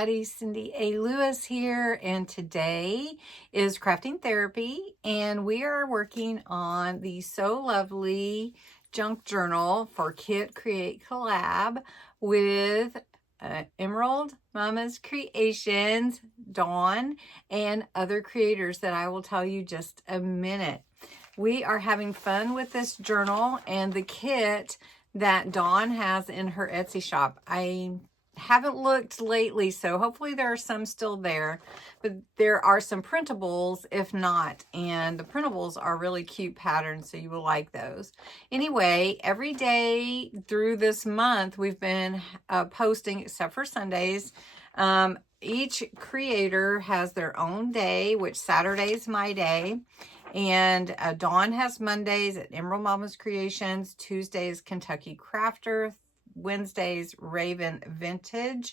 everybody, Cindy A. Lewis here, and today is Crafting Therapy, and we are working on the So Lovely Junk Journal for Kit Create Collab with Emerald Mommas Creations, Dawn, and other creators that I will tell you just a minute. We are having fun with this journal and the kit that Dawn has in her Etsy shop. I haven't looked lately, so hopefully there are some still there, but there are some printables if not, and the printables are really cute patterns, so you will like those. Anyway, every day through this month we've been posting except for Sundays. Each creator has their own day, which Saturday is my day. And Dawn has Mondays at Emerald Mommas Creations, Tuesdays Kentucky Krafter, Wednesdays Raven Vintage,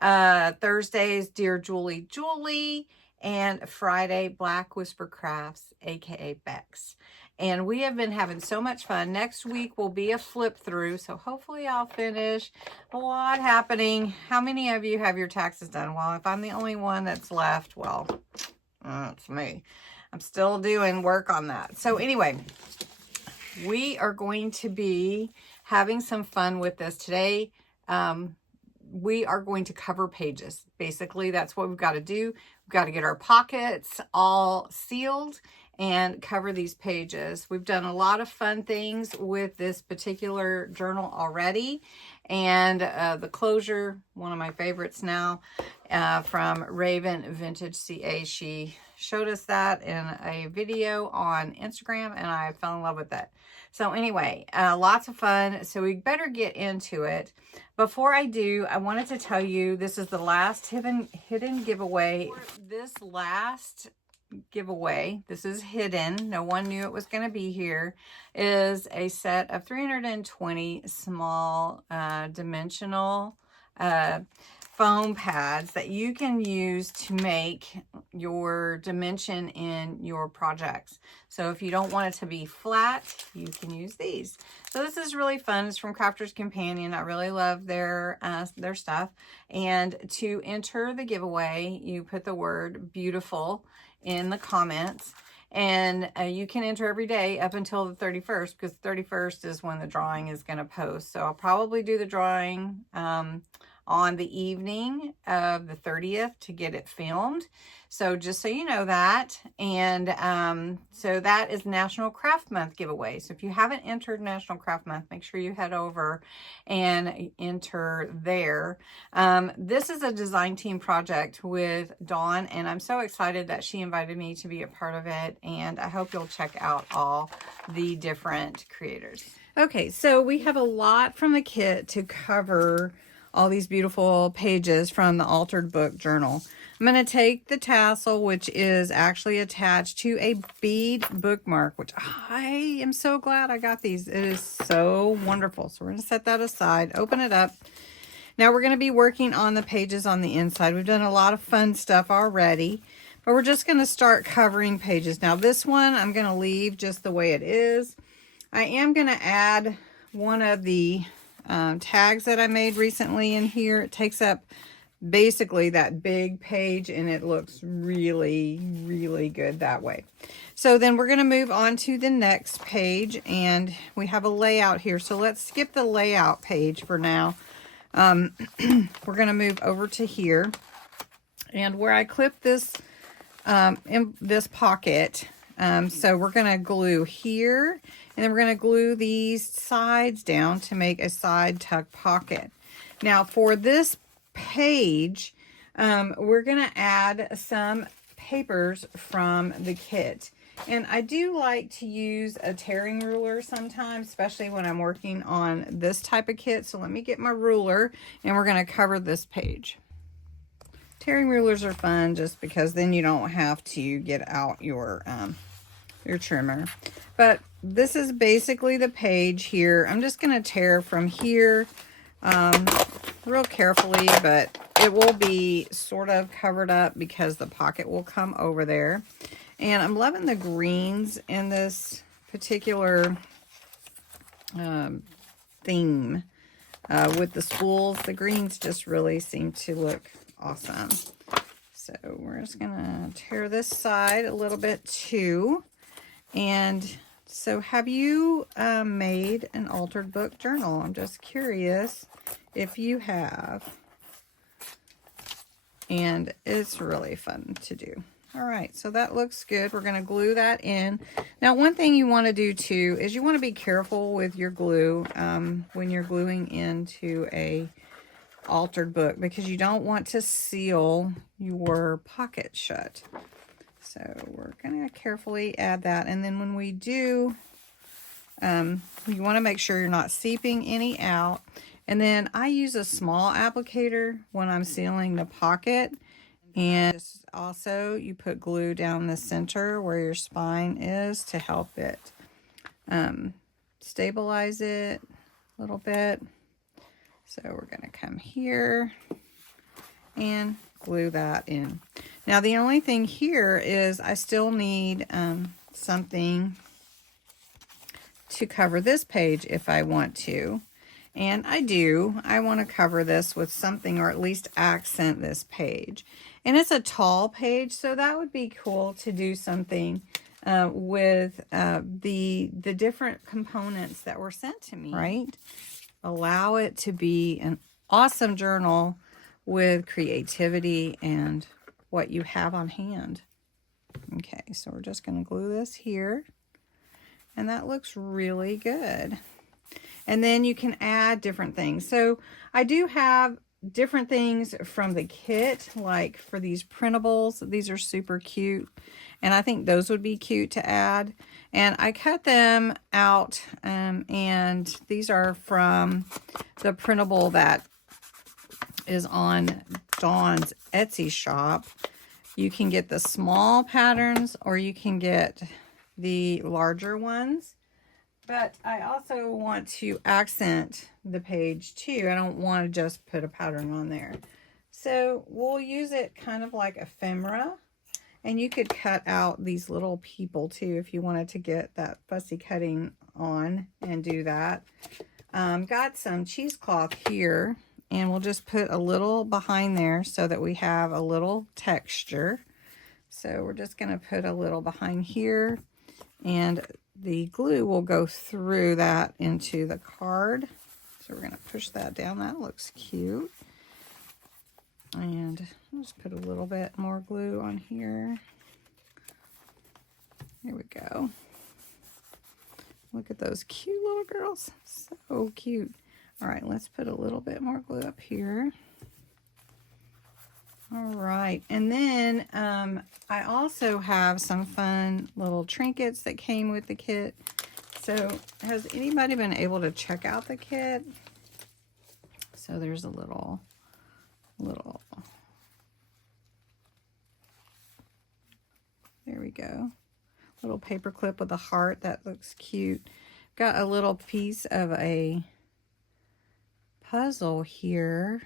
Thursdays DearJulieJulie, and Friday BlackWhisperCrafts, aka Bexx. And we have been having so much fun. Next week will be a flip through, so hopefully I'll finish. A lot happening. How many of you have your taxes done? Well, if I'm the only one that's left, well, it's me. I'm still doing work on that. So anyway, we are going to be having some fun with this today. We are going to cover pages. Basically, that's what we've got to do. We've got to get our pockets all sealed and cover these pages. We've done a lot of fun things with this particular journal already. And the closure, one of my favorites now, from Raven Vintage CA. She showed us that in a video on Instagram, and I fell in love with it. So anyway, lots of fun. So we better get into it. Before I do, I wanted to tell you this is the last hidden giveaway. This last giveaway, this is hidden, no one knew it was going to be here, is a set of 320 small dimensional foam pads that you can use to make your dimension in your projects. So if you don't want it to be flat, you can use these. So this is really fun. It's from Crafter's Companion. I really love their stuff. And to enter the giveaway, you put the word beautiful in the comments, and you can enter every day up until the 31st, because the 31st is when the drawing is going to post. So I'll probably do the drawing on the evening of the 30th to get it filmed. So just so you know that. And so that is National Craft Month giveaway. So if you haven't entered National Craft Month, make sure you head over and enter there. This is a design team project with Dawn, and I'm so excited that she invited me to be a part of it. And I hope you'll check out all the different creators. Okay, so we have a lot from the kit to cover all these beautiful pages from the Altered Book Journal. I'm going to take the tassel, which is actually attached to a bead bookmark, which I am so glad I got these. It is so wonderful. So we're going to set that aside, open it up. Now we're going to be working on the pages on the inside. We've done a lot of fun stuff already, but we're just going to start covering pages. Now this one I'm going to leave just the way it is. I am going to add one of the tags that I made recently in here. It takes up basically that big page, and it looks really, really good that way. So then we're going to move on to the next page, and we have a layout here. So let's skip the layout page for now. We're going to move over to here, and where I clipped this in this pocket. So we're going to glue here, and then we're going to glue these sides down to make a side tuck pocket. Now for this page, we're going to add some papers from the kit. And I do like to use a tearing ruler sometimes, especially when I'm working on this type of kit. So let me get my ruler, and we're going to cover this page. Tearing rulers are fun just because then you don't have to get out your trimmer. But this is basically the page here. I'm just going to tear from here real carefully, but it will be sort of covered up because the pocket will come over there. And I'm loving the greens in this particular theme with the spools. The greens just really seem to look awesome. So we're just gonna tear this side a little bit too. And so have you made an altered book journal? I'm just curious if you have. And it's really fun to do. All right, so that looks good. We're gonna glue that in. Now, one thing you wanna do too is you wanna be careful with your glue when you're gluing into a altered book, because you don't want to seal your pocket shut. So we're gonna carefully add that. And then when we do, you wanna make sure you're not seeping any out. And then I use a small applicator when I'm sealing the pocket. And just also, you put glue down the center where your spine is to help it stabilize it a little bit. So we're going to come here and glue that in. Now, the only thing here is I still need something to cover this page if I want to. And I do. I want to cover this with something, or at least accent this page. And it's a tall page, so that would be cool to do something with the different components that were sent to me, right? Allow it to be an awesome journal with creativity and what you have on hand. Okay, so we're just going to glue this here. And that looks really good. And then you can add different things. So I do have different things from the kit, like for these printables. These are super cute. And I think those would be cute to add. And I cut them out. And these are from the printable that is on Dawn's Etsy shop. You can get the small patterns, or you can get the larger ones. But I also want to accent the page too. I don't want to just put a pattern on there. So we'll use it kind of like ephemera. And you could cut out these little people too if you wanted to get that fussy cutting on and do that. Got some cheesecloth here, and we'll just put a little behind there so that we have a little texture. So we're just going to put a little behind here, and the glue will go through that into the card. So we're going to push that down. That looks cute. And I'll just put a little bit more glue on here. There we go. Look at those cute little girls. So cute. All right, let's put a little bit more glue up here. All right, and then I also have some fun little trinkets that came with the kit. So has anybody been able to check out the kit? So there's a little, there we go. Little paper clip with a heart. That looks cute. Got a little piece of a puzzle here.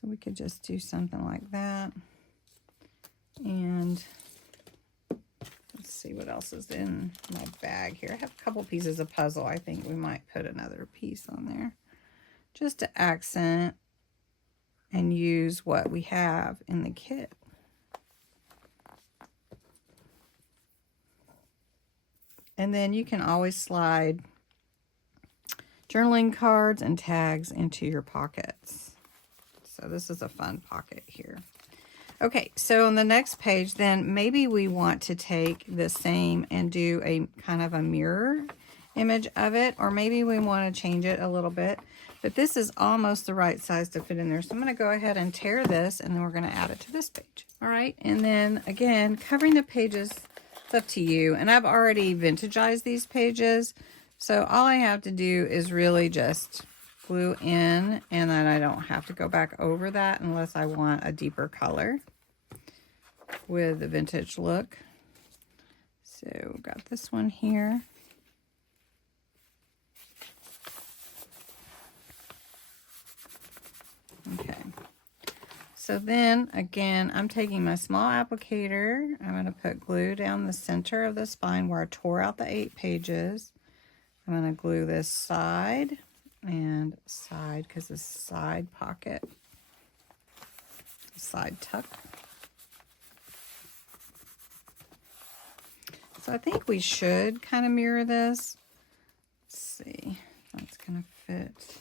So we could just do something like that. And let's see what else is in my bag here. I have a couple pieces of puzzle. I think we might put another piece on there just to accent and use what we have in the kit. And then you can always slide journaling cards and tags into your pockets. So this is a fun pocket here. Okay, so on the next page, then maybe we want to take the same and do a kind of a mirror image of it, or maybe we want to change it a little bit. But this is almost the right size to fit in there. So I'm going to go ahead and tear this, and then we're going to add it to this page. All right, and then again, covering the pages, it's up to you. And I've already vintagized these pages, so all I have to do is really just glue in, and then I don't have to go back over that unless I want a deeper color with the vintage look. So we've got this one here. Okay. So then again, I'm taking my small applicator. I'm going to put glue down the center of the spine where I tore out the 8 pages. I'm going to glue this side and side, because this side pocket. side tuck. So I think we should kind of mirror this. Let's see if that's going to fit.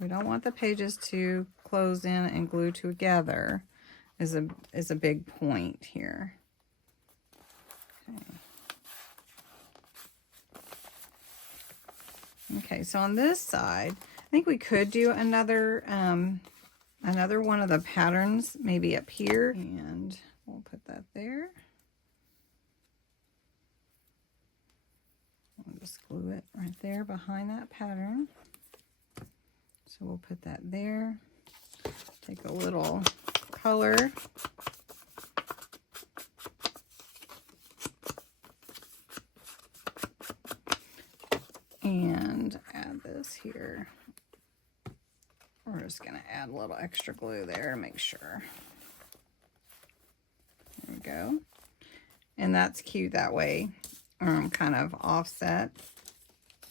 We don't want the pages to close in and glue together is a big point here. Okay. Okay, so on this side, I think we could do another one of the patterns maybe up here, and we'll put that there. We'll just glue it right there behind that pattern. So we'll put that there. Take a little color. And add this here. We're just going to add a little extra glue there to make sure. There we go. And that's cute that way, kind of offset.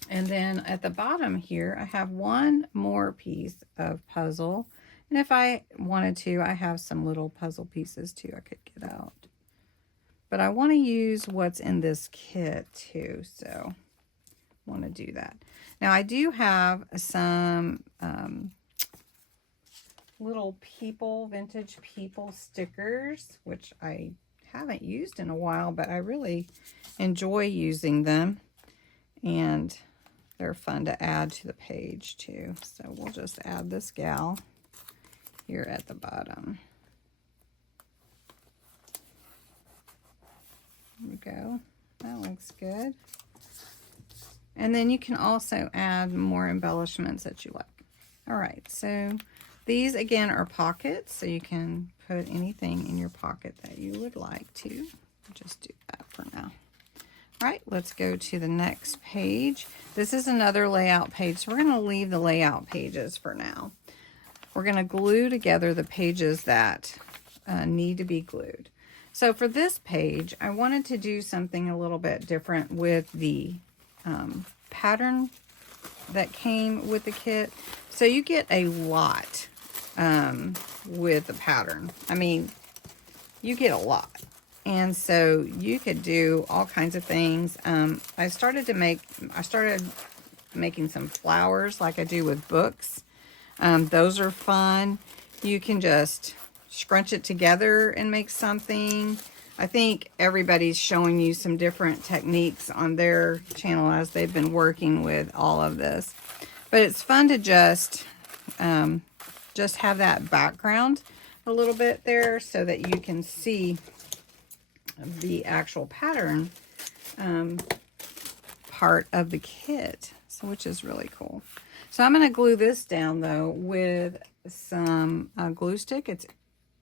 And then at the bottom here, I have one more piece of puzzle. And if I wanted to, I have some little puzzle pieces too I could get out. But I want to use what's in this kit too, so want to do that. Now I do have some little vintage people stickers, which I haven't used in a while, but I really enjoy using them, and they're fun to add to the page too. So we'll just add this gal here at the bottom. There we go. That looks good. And then you can also add more embellishments that you like. All right, so these again are pockets, so you can put anything in your pocket that you would like to. Just do that for now. All right, let's go to the next page. This is another layout page, so we're going to leave the layout pages for now. We're going to glue together the pages that need to be glued. So for this page, I wanted to do something a little bit different with the pattern that came with the kit. So you get a lot with the pattern. I mean, you get a lot. And so you could do all kinds of things. I started making some flowers like I do with books. Those are fun. You can just scrunch it together and make something. I think everybody's showing you some different techniques on their channel as they've been working with all of this. But it's fun to just have that background a little bit there so that you can see the actual pattern part of the kit, so which is really cool. So I'm going to glue this down though with some glue stick. It's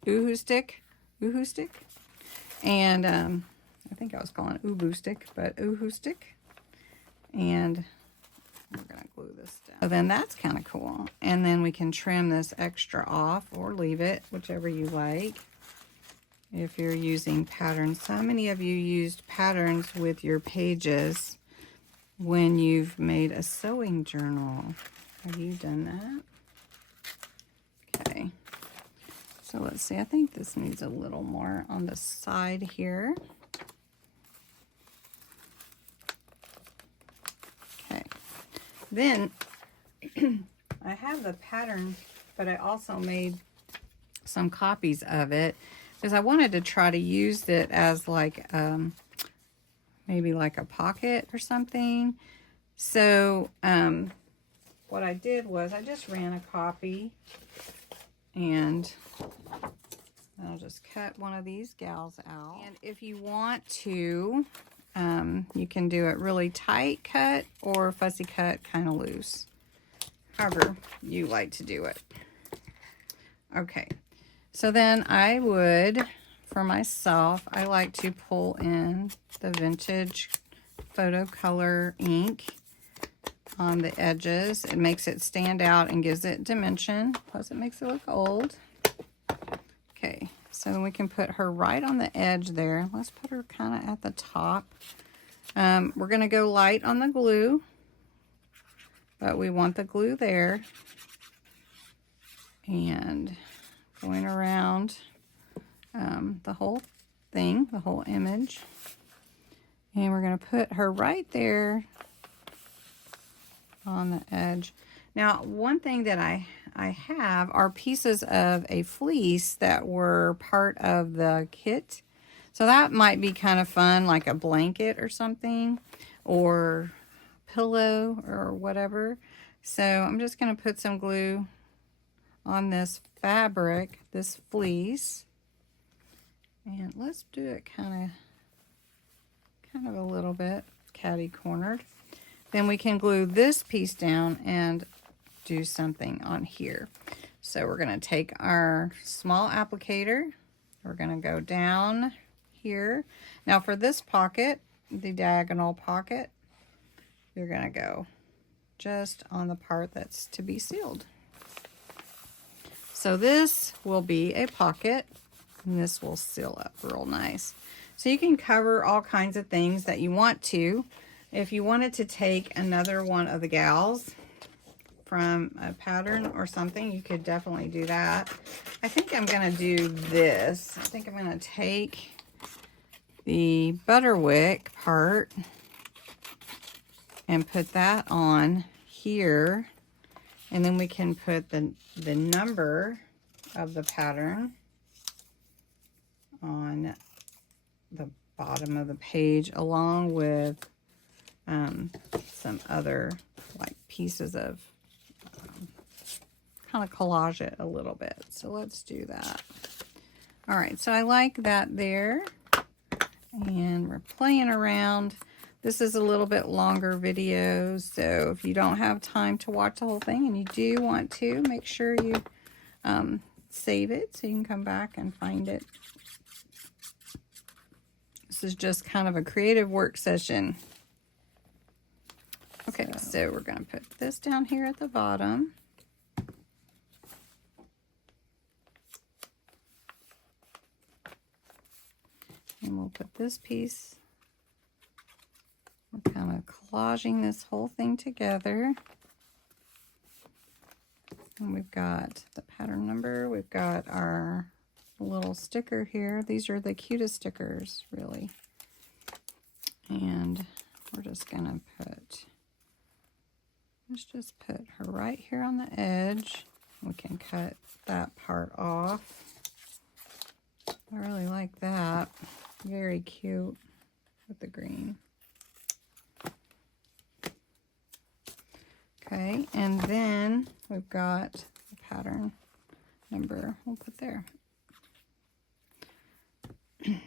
Uhu stick, and I think I was calling it Ubu stick, but Uhu stick. And we're going to glue this down. So then that's kind of cool. And then we can trim this extra off or leave it, whichever you like. If you're using patterns, how many of you used patterns with your pages when you've made a sewing journal? Have you done that? Okay. So let's see, I think this needs a little more on the side here. Okay. Then I have the pattern, but I also made some copies of it because I wanted to try to use it as like maybe like a pocket or something. So what I did was I just ran a copy, and I'll just cut one of these gals out. And if you want to, you can do it really tight cut or fussy cut, kind of loose, however you like to do it. Okay, so then I would, for myself, I like to pull in the vintage photo color ink on the edges. It makes it stand out and gives it dimension, plus it makes it look old. Okay, so then we can put her right on the edge there. Let's put her kind of at the top. We're going to go light on the glue, but we want the glue there. and going around the whole thing, the whole image. And we're going to put her right there on the edge. Now, one thing that I have are pieces of a fleece that were part of the kit. So that might be kind of fun, like a blanket or something, or pillow or whatever. So I'm just going to put some glue on this fabric, this fleece. And let's do it kind of a little bit catty-cornered. Then we can glue this piece down and do something on here. So we're going to take our small applicator. We're going to go down here. Now for this pocket, the diagonal pocket, you're going to go just on the part that's to be sealed. So this will be a pocket, and this will seal up real nice. So you can cover all kinds of things that you want to. If you wanted to take another one of the gals from a pattern or something, you could definitely do that. I think I'm going to do this. I think I'm going to take the Butterwick part and put that on here. And then we can put the number of the pattern on the bottom of the page, along with some other like pieces of kind of collage it a little bit. So let's do that. All right, so I like that there, and we're playing around. This is a little bit longer video, so if you don't have time to watch the whole thing and you do want to, make sure you save it so you can come back and find it. This is just kind of a creative work session. Okay, so we're going to put this down here at the bottom. And we'll put this piece. We're kind of collaging this whole thing together. And we've got the pattern number. We've got our little sticker here. These are the cutest stickers, really. And we're just going to put... Let's just put her right here on the edge. We can cut that part off. I really like that. Very cute with the green. Okay, and then we've got the pattern number we'll put there. Right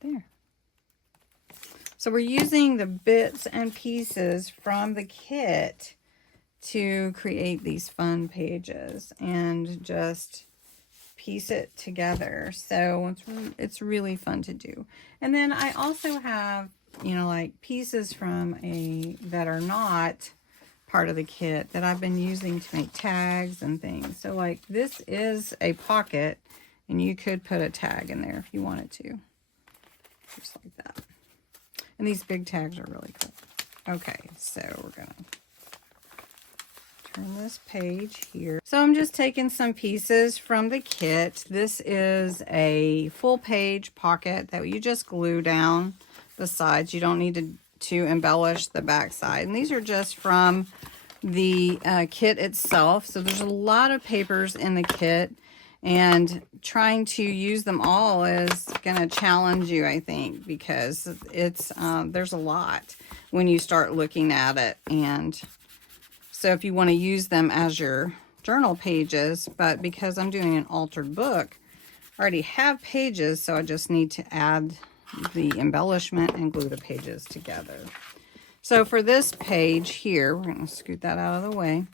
there. So we're using the bits and pieces from the kit to create these fun pages and just piece it together. So it's really fun to do. And then I also have, you know, like pieces from that are not part of the kit that I've been using to make tags and things. So like this is a pocket, and you could put a tag in there if you wanted to. Just like that. And these big tags are really cool. Okay, so we're gonna turn this page here. So I'm just taking some pieces from the kit. This is a full page pocket that you just glue down the sides. You don't need to embellish the back side. And these are just from the kit itself. So there's a lot of papers in the kit, and trying to use them all is going to challenge you, I think, because it's there's a lot when you start looking at it. And so if you want to use them as your journal pages, but because I'm doing an altered book, I already have pages, so I just need to add the embellishment and glue the pages together. So for this page here, we're going to scoot that out of the way.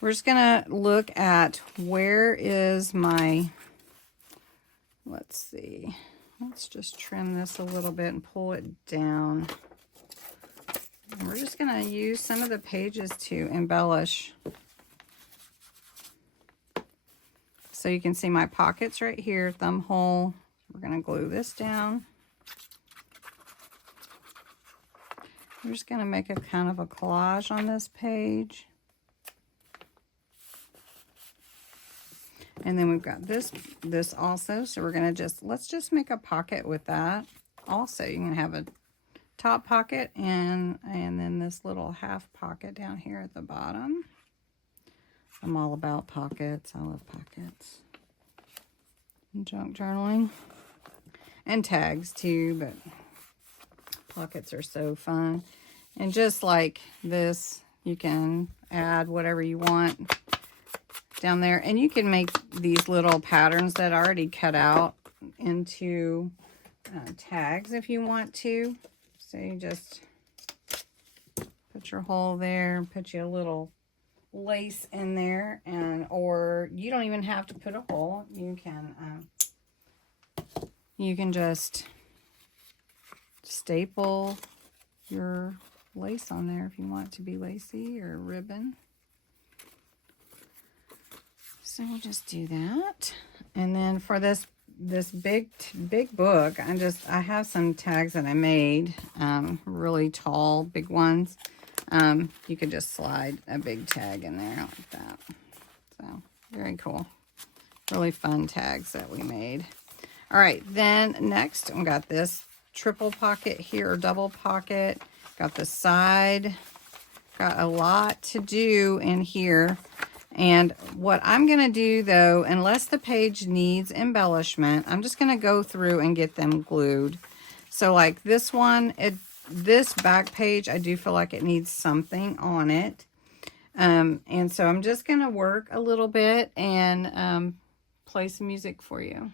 We're just going to look at where is my, let's see, let's just trim this a little bit and pull it down. And we're just going to use some of the pages to embellish. So you can see my pockets right here, thumb hole. We're going to glue this down. I'm just going to make a kind of a collage on this page. And then we've got this also. So we're going to let's just make a pocket with that. Also, you can have a top pocket and then this little half pocket down here at the bottom. I'm all about pockets. I love pockets. And junk journaling. And tags too, but pockets are so fun. And just like this, you can add whatever you want down there. And you can make these little patterns that are already cut out into tags if you want to. So you just put your hole there, put you a little lace in there, and or you don't even have to put a hole. You can just staple your lace on there if you want it to be lacy or ribbon. So we'll just do that. And then for this big book, I have some tags that I made, really tall, big ones. You could just slide a big tag in there like that. So very cool. Really fun tags that we made. All right, then next we got this triple pocket here, or double pocket. Got the side. Got a lot to do in here. And what I'm going to do, though, unless the page needs embellishment, I'm just going to go through and get them glued. So like this one, this back page, I do feel like it needs something on it. And so I'm just going to work a little bit and play some music for you.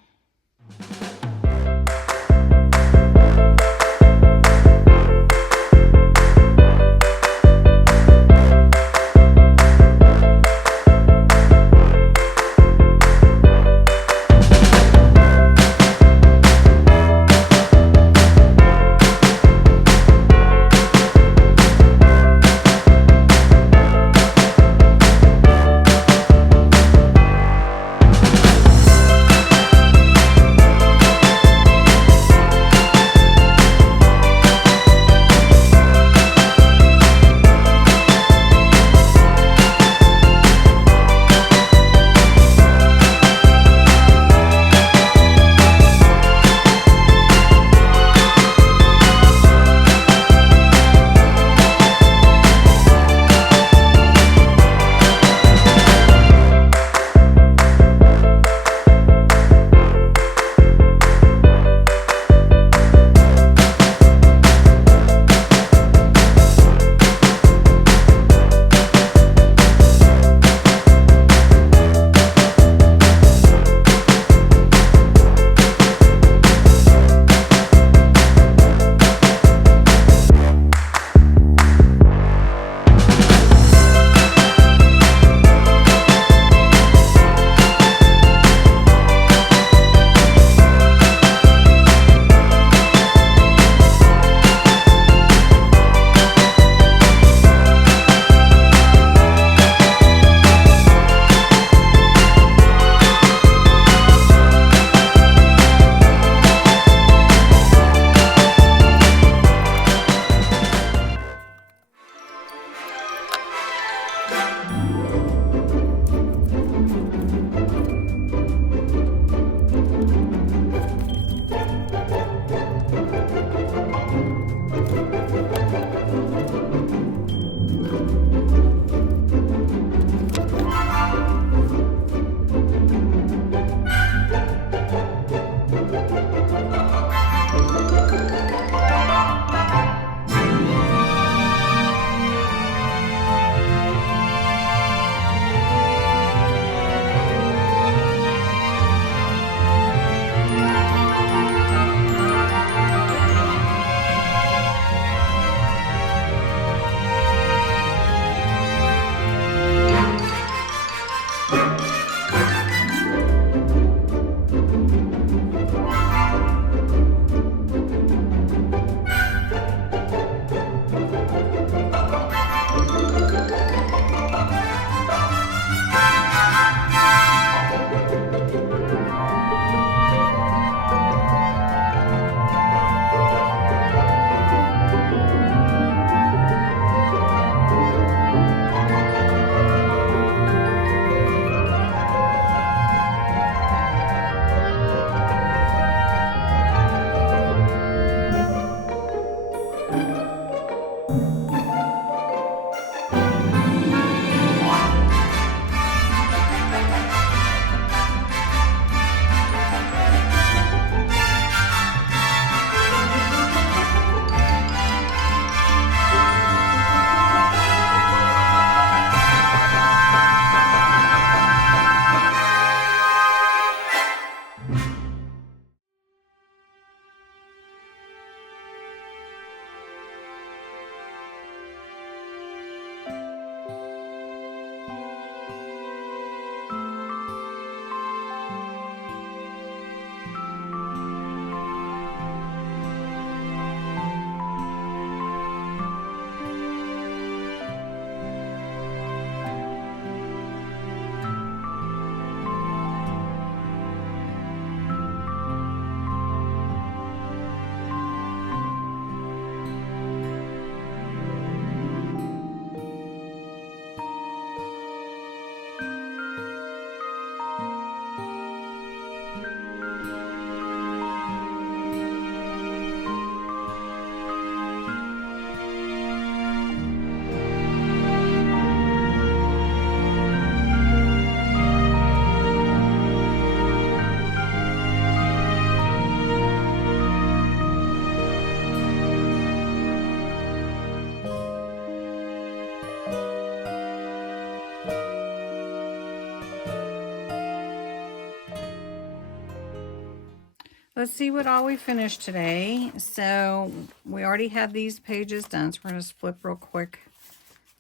Let's see what all we finished today. So we already had these pages done, so we're going to flip real quick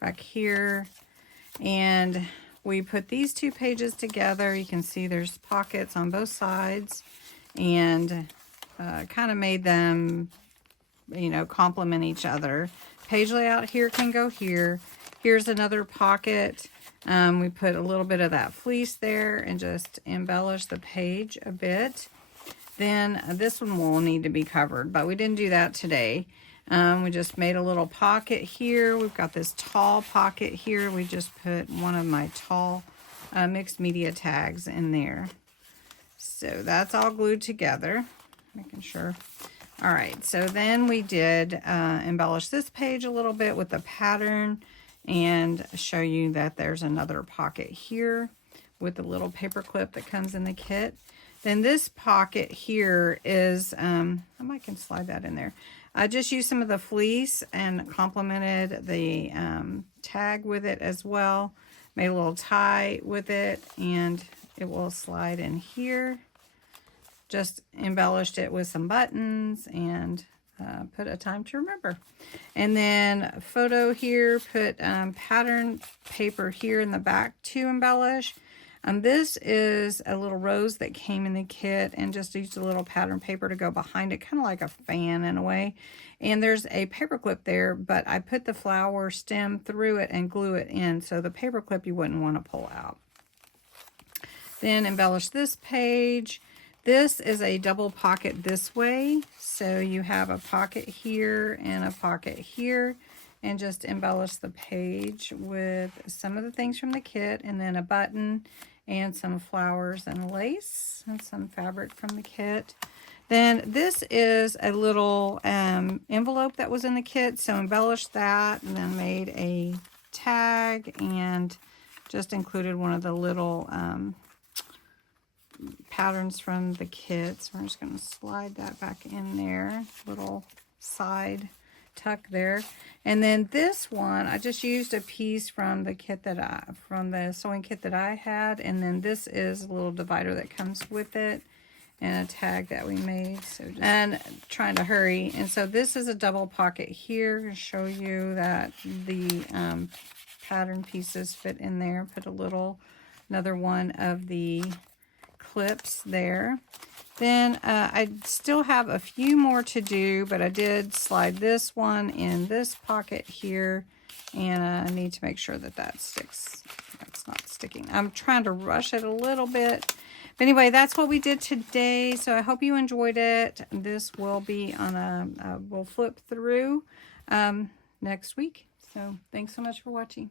back here. And we put these two pages together. You can see there's pockets on both sides, and kind of made them, you know, complement each other. Page layout here can go here. Here's another pocket. We put a little bit of that fleece there and just embellish the page a bit. Then this one will need to be covered, but we didn't do that today. We just made a little pocket here. We've got this tall pocket here. We just put one of my tall mixed media tags in there. So that's all glued together, making sure. All right, so then we did embellish this page a little bit with the pattern and show you that there's another pocket here with the little paper clip that comes in the kit. Then this pocket here is, I might can slide that in there. I just used some of the fleece and complemented the tag with it as well. Made a little tie with it, and it will slide in here. Just embellished it with some buttons and put a time to remember. And then photo here, put pattern paper here in the back to embellish. This is a little rose that came in the kit, and just used a little pattern paper to go behind it, kind of like a fan in a way. And there's a paper clip there, but I put the flower stem through it and glue it in, so the paper clip you wouldn't want to pull out. Then embellish this page. This is a double pocket this way, so you have a pocket here and a pocket here, and just embellish the page with some of the things from the kit, and then a button and some flowers and lace and some fabric from the kit. Then this is a little envelope that was in the kit, so embellished that, and then made a tag and just included one of the little patterns from the kit. So we're just going to slide that back in there, little side tuck there. And then this one, I just used a piece from the kit that from the sewing kit that I had, and then this is a little divider that comes with it, and a tag that we made. So just, and trying to hurry, and so this is a double pocket here to show you that the pattern pieces fit in there. Put another one of the clips there. Then I still have a few more to do, but I did slide this one in this pocket here, and I need to make sure that that sticks. That's not sticking. I'm trying to rush it a little bit. But anyway, that's what we did today, so I hope you enjoyed it. This will be on we'll flip through next week. So thanks so much for watching.